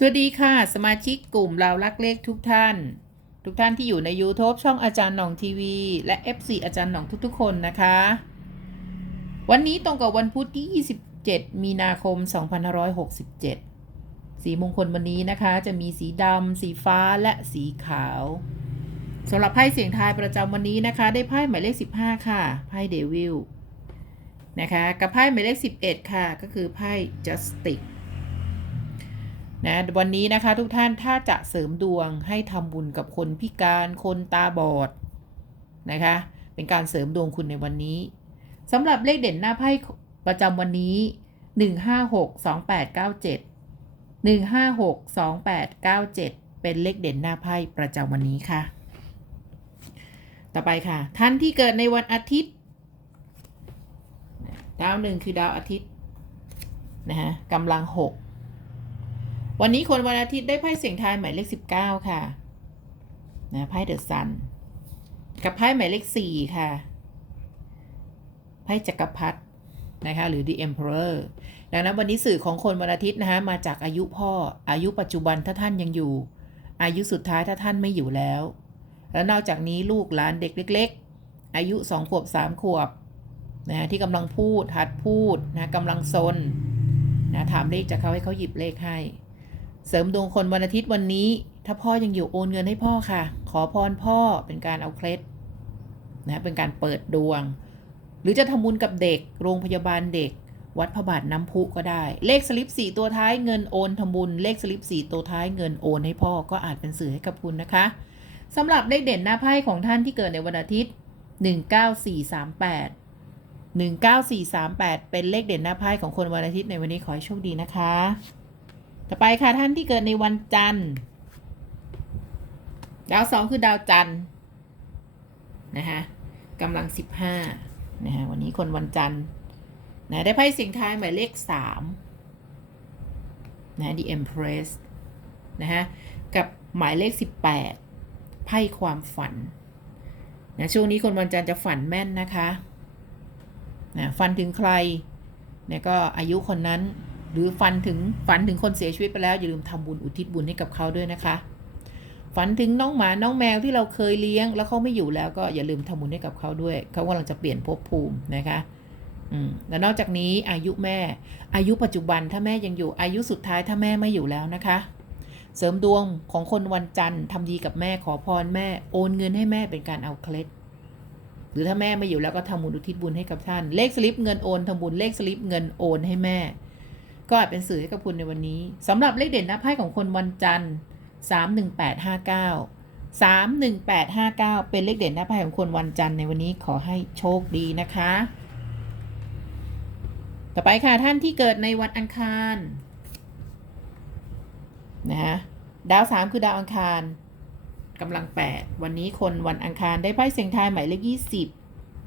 สวัสดีค่ะ สมาชิกกลุ่มเรารักเลขทุกท่าน ทุกท่านที่อยู่ใน YouTube ช่องอาจารย์หน่องทีวี และ FC อาจารย์หน่องทุกๆ คนนะคะ วันนี้ตรงกับวันพุธที่ 27 มีนาคม 2567 สีมงคลวันนี้นะคะ จะมีสีดำสีฟ้าและสีขาวสำหรับไพ่เสียงทายประจำวันนี้นะคะ ได้ไพ่หมายเลข 15 ค่ะไพ่เดวิลนะคะ กับไพ่หมายเลข 11 ค่ะ ก็คือไพ่ Justice นะวันนี้นะคะทุกท่านถ้าจะเสริมดวงให้ทำบุญกับคนพิการคนตาบอดนะคะเป็นการเสริมดวงคุณในวันนี้สำหรับเลขเด่นหน้าไพ่ประจำวันนี้ 156 2897 156 2897 เป็นเลขเด่นหน้าไพ่ประจำวันนี้ค่ะ ต่อไปค่ะ ท่านที่เกิดในวันอาทิตย์ ดาวหนึ่งคือดาวอาทิตย์นะฮะกำลังหก วันนี้คนวันอาทิตย์ได้ไพ่เสียงทายหมายเลข19ค่ะนะไพ่เดอะซันกับไพ่หมายเลข4ค่ะไพ่จักรพรรดินะคะหรือ The Emperor ดังนั้นวันนี้สื่อของคนวันอาทิตย์นะคะมาจากอายุพ่ออายุปัจจุบันถ้าท่านยังอยู่ อายุสุดท้ายถ้าท่านไม่อยู่แล้ว แล้วนอกจากนี้ลูกหลานเด็กเล็ก ๆ อายุ2ขวบ3ขวบนะที่กำลังพูดหัดพูดนะกำลังซนนะถามเลขจากเขาให้เขาหยิบเลขให้ เสริมดวงคนวันอาทิตย์วันนี้ ถ้าพ่อยังอยู่โอนเงินให้พ่อค่ะ ขอพรพ่อเป็นการเอาเคล็ดนะเป็นการเปิดดวง หรือจะทำบุญกับเด็ก โรงพยาบาลเด็ก วัดพระบาทน้ำพุก็ได้ เลขสลิป4ตัวท้ายเงินโอนทำบุญ เลขสลิป4ตัวท้ายเงินโอนให้พ่อก็อาจเป็นสื่อให้กับคุณนะคะสำหรับเลขเด่นหน้าไพ่ของท่านที่เกิดในวันอาทิตย์ 19438 19438 เป็นเลขเด่นหน้าไพ่ของคนวันอาทิตย์ในวันนี้ขอให้โชคดีนะคะ ต่อไปค่ะท่านที่เกิดในวันจันทร์ ดาวสองคือดาวจันทร์นะคะกำลังสิบห้านะฮะวันนี้คนวันจันทร์นะได้ไพ่สียงทายหมายเลขสามนะ The Empress นะฮะกับหมายเลขสิบแปดไพ่ความฝันนะช่วงนี้คนวันจันทร์จะฝันแม่นนะคะนะฝันถึงใครนี่ยก็อายุคนนั้น หรือฝันถึงฝันถึงคนเสียชีวิตไปแล้วอย่าลืมทำบุญอุทิศบุญให้กับเขาด้วยนะคะ ฝันถึงน้องหมาน้องแมวที่เราเคยเลี้ยง แล้วเขาไม่อยู่แล้วก็อย่าลืมทำบุญให้กับเขาด้วย เขากำลังจะเปลี่ยนภพภูมินะคะอืมแล้วนอกจากนี้อายุแม่ อายุปัจจุบันถ้าแม่ยังอยู่อายุสุดท้ายถ้าแม่ไม่อยู่แล้วนะคะ เสริมดวงของคนวันจันทร์ทำดีกับแม่ขอพรแม่โอนเงินให้แม่เป็นการเอาเคล็ดหรือถ้าแม่ไม่อยู่แล้วก็ทำบุญอุทิศบุญให้กับท่าน เลขสลิปเงินโอนทำบุญเลขสลิปเงินโอนให้แม่ ก็อาจเป็นสื่อให้กับคุณในวันนี้สำหรับเลขเด่นหน้าไพ่ของคนวันจันทร์สามหนึ่งแปดห้าเก้าสามหนึ่งแปดห้าเก้าเป็นเลขเด่นหน้าไพ่ของคนวันจันทร์ในวันนี้ขอให้โชคดีนะคะ ต่อไปค่ะท่านที่เกิดในวันอังคารนะฮะดาวสามคือดาวอังคารกำลังแปดวันนี้คนวันอังคารได้ไพ่เสียงทายหมายเลขยี่สิบ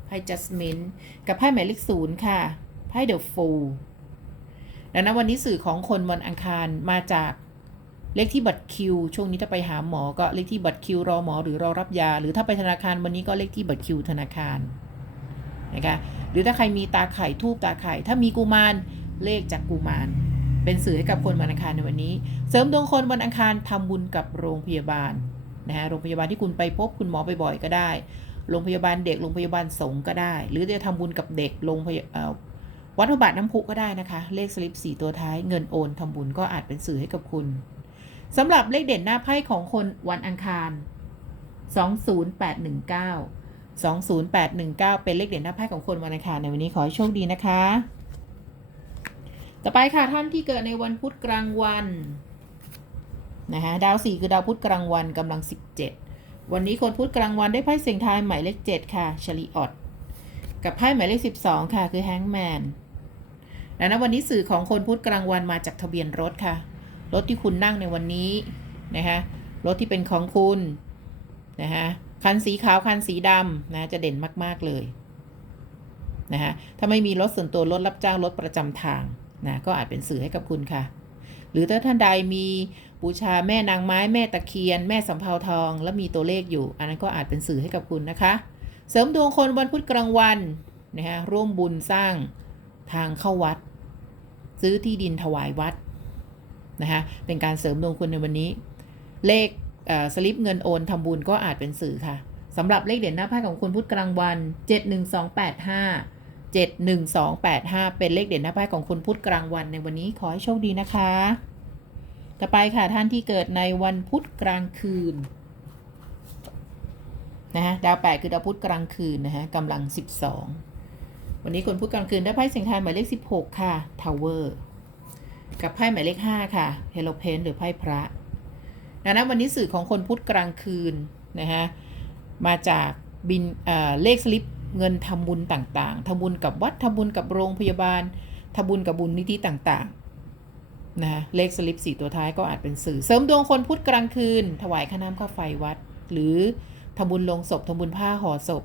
ไพ่จัสมินกับไพ่หมายเลขศูนย์ค่ะ ไพ่เดอะฟูล ดังนั้นวันนี้สื่อของคนวันอังคารมาจากเลขที่บัตรคิว ช่วงนี้ถ้าไปหาหมอก็เลขที่บัตรคิวรอหมอหรือรอรับยา หรือถ้าไปธนาคารวันนี้ก็เลขที่บัตรคิวธนาคารนะคะหรือถ้าใครมีตาไข่ทูบตาไข่ ถ้ามีกุมารเลขจากกุมาร เป็นสื่อให้กับคนวันอังคารในวันนี้ เสริมดวงคนวันอังคารทำบุญกับโรงพยาบาลนะฮะโรงพยาบาลที่คุณไปพบคุณหมอบ่อยๆก็ได้ โรงพยาบาลเด็กโรงพยาบาลสงฆ์ก็ได้ หรือจะทำบุญกับเด็กโรงพยา วัดพระบาทน้ำพุก็ได้นะคะ เลขสลิป4ตัวท้ายเงินโอนทำบุญก็อาจเป็นสื่อให้กับคุณสำหรับเลขเด่นหน้าไพ่ของคนวันอังคาร 20819 20819 เป็นเลขเด่นหน้าไพ่ของคนวันอังคารในวันนี้ขอให้โชคดีนะคะ ต่อไปค่ะท่านที่เกิดในวันพุธกลางวันนะคะดาวสี่คือดาวพุธกลางวันกำลัง 17 วันนี้คนพุธกลางวันได้ไพ่เสียงทายหมายเลข 7 ค่ะชลีออตกับไพ่หมายเลข 12 ค่ะ คือแฮงแมน ดังนั้นวันนี้สื่อของคนพุธกลางวันมาจากทะเบียนรถค่ะ รถที่คุณนั่งในวันนี้นะคะรถที่เป็นของคุณนะคะคันสีขาวคันสีดำนะจะเด่นมาก ๆ เลยนะคะถ้าไม่มีรถส่วนตัวรถรับจ้างรถประจำทางนะก็อาจเป็นสื่อให้กับคุณค่ะ หรือถ้าท่านใดมีบูชาแม่นางไม้แม่ตะเคียน แม่สำเภาทอง แล้วมีตัวเลขอยู่ อันนั้นก็อาจเป็นสื่อให้กับคุณนะคะ เสริมดวงคนวันพุธกลางวันนะฮะร่วมบุญสร้างทางเข้าวัด ซื้อที่ดินถวายวัดนะคะเป็นการเสริมดวงคุณในวันนี้ เลขสลิปเงินโอนทำบุญก็อาจเป็นสื่อค่ะสำหรับเลขเด่นหน้าไพ่ของคุณพุธกลางวัน 71285 71285 เป็นเลขเด่นหน้าไพ่ของคุณพุธกลางวันในวันนี้ขอให้โชคดีนะคะ ต่อไปค่ะท่านที่เกิดในวันพุธกลางคืนนะฮะดาวแปดคือดาวพุธกลางคืนนะฮะกำลัง12 วันนี้คนพุธกลางคืนได้ไพ่เสียงทายหมายเลข 16 ค่ะทาวเวอร์กับไพ่หมายเลข 5 ค่ะเฮโลเพนหรือไพ่พระดังนั้นวันนี้สื่อของคนพุธกลางคืนนะฮะมาจากบินเเลขสลิปเงินทำบุญต่างๆทำบุญกับวัดทำบุญกับโรงพยาบาลทำบุญกับบุญนิธิต่างๆนะเลขสลิปสี่ตัวท้ายก็อาจเป็นสื่อ เสริมดวงคนพุธกลางคืน ถวายค่าน้ำค่าไฟวัด หรือทำบุญลงศพทำบุญผ้าห่อศพ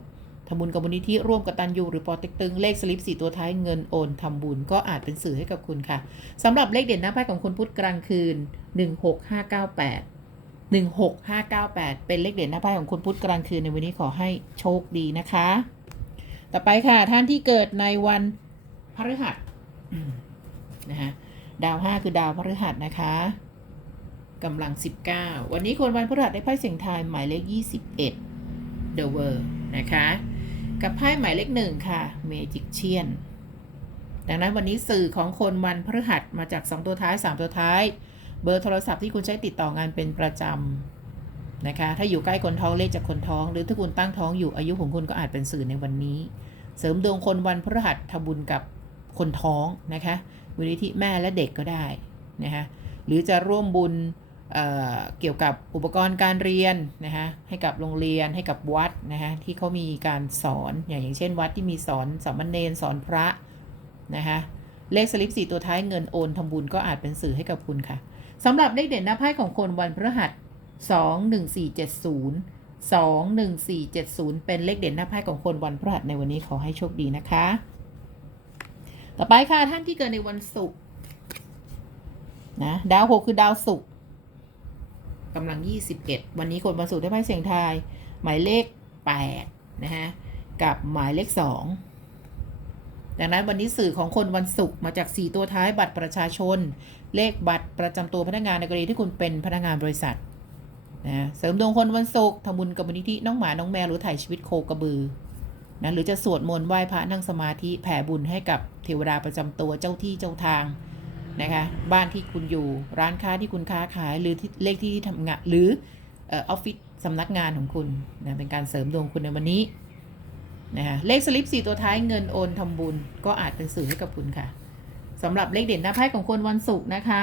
ทำบุญกับบุญนิธิร่วมกับตันยูหรือปอเต็กตึงเลขสลิปสี่ตัวท้ายเงินโอนทำบุญก็อาจเป็นสื่อให้กับคุณค่ะสำหรับเลขเด่นหน้าไพ่ของคนพุธกลางคืน 16598 16598 เป็นเลขเด่นหน้าไพ่ของคนพุธกลางคืนในวันนี้ขอให้โชคดีนะคะ ต่อไปค่ะท่านที่เกิดในวันพฤหัสนะคะดาว5คือดาวพฤหัสนะคะกำลัง 19 วันนี้คนวันพฤหัสได้ไพ่เสียงทายหมายเลข 21 The World นะคะ กับไพ่หมายเลขหนึ่งค่ะ Magician ดังนั้นวันนี้สื่อของคนวันพฤหัสมาจาก 2 ตัวท้าย 3 ตัวท้าย เบอร์โทรศัพท์ที่คุณใช้ติดต่องานเป็นประจำนะคะ ถ้าอยู่ใกล้คนท้องเลขจากคนท้อง หรือถ้าคุณตั้งท้องอยู่อายุของคุณก็อาจเป็นสื่อในวันนี้ เสริมดวงคนวันพฤหัสทำบุญกับคนท้องนะคะมูลนิธิแม่และเด็กก็ได้นะคะหรือจะร่วมบุญ เเกี่ยวกับอุปกรณ์การเรียนนะคะให้กับโรงเรียนให้กับวัดนะคะที่เขามีการสอนอย่างอย่างเช่น วัดที่มีสอนสามเณรสอนพระนะคะเลขสลิปสี่ตัวท้ายเงินโอนทำบุญก็อาจเป็นสื่อให้กับคุณค่ะสำหรับเลขเด่นหน้าไพ่ของคนวันพฤหัส2 1 4 7 0 2 1 4 7 0เป็นเลขเด่นหน้าไพ่ของคนวันพฤหัสในวันนี้ขอให้โชคดีนะคะ ต่อไปค่ะท่านที่เกิดในวันศุกร์นะดาวหกคือดาวศุกร์ กำลัง 21 วันนี้คนวันศุกร์ได้ไพ่เสียงทาย หมายเลข 8 นะฮะ กับหมายเลข 2 ดังนั้นวันนี้สื่อของคนวันศุกร์มาจาก 4 ตัวท้ายบัตรประชาชน เลขบัตรประจำตัวพนักงานในกรณีที่คุณเป็นพนักงานบริษัทนะเสริมดวงคนวันศุกร์ทำบุญกับมูลนิธิน้องหมา น้องแมวหรือถ่ายชีวิตโคกระบือนะหรือจะสวดมนต์ไหว้พระนั่งสมาธิแผ่บุญให้กับเทวดาประจำตัวเจ้าที่เจ้าทาง นะคะบ้านที่คุณอยู่ร้านค้าที่คุณค้าขายหรือเลขที่ที่ทำงานหรือออออฟฟิศสำนักงานของคุณนะเป็นการเสริมดวงคุณในวันนี้นะคะเลขสลิป 4 ตัวท้ายเงินโอนทำบุญ ก็อาจเป็นสื่อให้กับคุณค่ะสำหรับเลขเด่นหน้าไพ่ของคนวันศุกร์นะคะ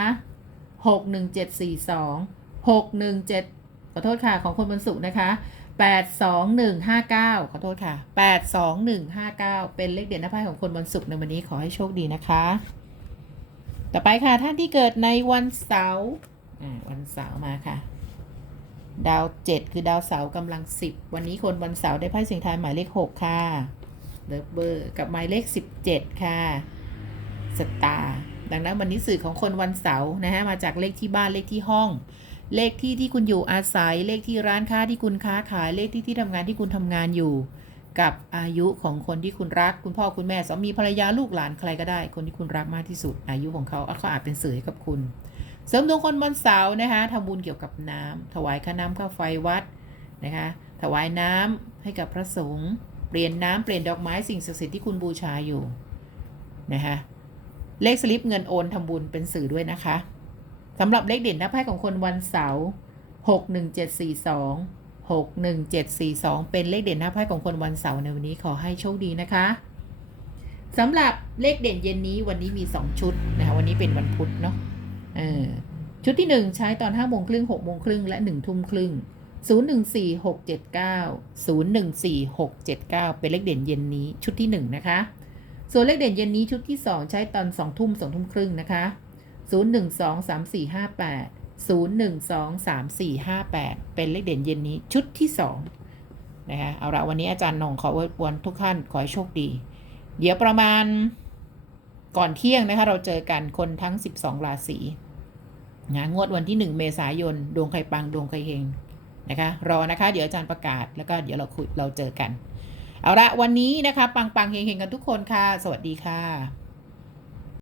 61742 617 ขอโทษค่ะของคนวันศุกร์นะคะ82159 ขอโทษค่ะ 82159 เป็นเลขเด่นหน้าไพ่ของคนวันศุกร์ในวันนี้ขอให้โชคดีนะคะ ต่อไปค่ะท่านที่เกิดในวันเสาร์อ่าวันเสาร์มาค่ะ ดาว7คือดาวเสาร์กำลัง10วันนี้คนวันเสาร์ได้ไพ่เสียงทายหมายเลข6ค่ะเลิฟเบอร์กับหมายเลข17ค่ะสตาร์ดังนั้นวันนี้สื่อของคนวันเสาร์นะฮะมาจากเลขที่บ้านเลขที่ห้อง เลขที่ที่คุณอยู่อาศัย เลขที่ร้านค้าที่คุณค้าขายเลขที่ที่ทำงานที่คุณทำงานอยู่ กับอายุของคนที่คุณรัก คุณพ่อคุณแม่สามีภรรยาลูกหลานใครก็ได้ คนที่คุณรักมากที่สุด อายุของเขาเขาอาจเป็นสื่อให้กับคุณ เสริมดวงคนวันเสาร์นะคะทำบุญเกี่ยวกับน้ำถวายค่าน้ำค่าไฟวัดนะคะถวายน้ำให้กับพระสงฆ์เปลี่ยนน้ำเปลี่ยนดอกไม้สิ่งศักดิ์สิทธิ์ที่คุณบูชาอยู่นะคะเลขสลิปเงินโอนทำบุญเป็นสื่อด้วยนะคะสำหรับเลขเด่นหน้าไพ่ของคนวันเสาร์61742 61742 เป็นเลขเด่นหน้าไพ่ของคนวันเสาร์ในวันนี้ขอให้โชคดีนะคะสำหรับเลขเด่นเย็นนี้วันนี้มี 2 ชุดนะคะวันนี้เป็นวันพุธเนาะชุดที่ 1 ใช้ตอน5โมงครึ่ง6โมงครึ่งและ1ทุ่มครึ่ง014679 014679 เป็นเลขเด่นเย็นนี้ชุดที่ 1 นะคะ ส่วนเลขเด่นเย็นนี้ชุดที่ 2 ใช้ตอน2ทุ่ม2ทุ่มครึ่งนะคะ 0 0 1 2 3 4 5 8เป็นเลขเด่นเย็นนี้ชุดที่ 2 นะคะเอาละวันนี้อาจารย์นงขออวยพรทุกท่านขอให้โชคดี เดี๋ยวประมาณก่อนเที่ยงนะคะเราเจอกันคนทั้ง 12 ราศีนะงวดวันที่ 1 เมษายน ดวงใครปัง ดวงใครเฮงนะคะรอนะคะ เดี๋ยวอาจารย์ประกาศแล้วก็เดี๋ยวเราคุยเราเจอกัน เอาละวันนี้นะคะ ปังปังๆเฮงกันทุกคนค่ะ สวัสดีค่ะ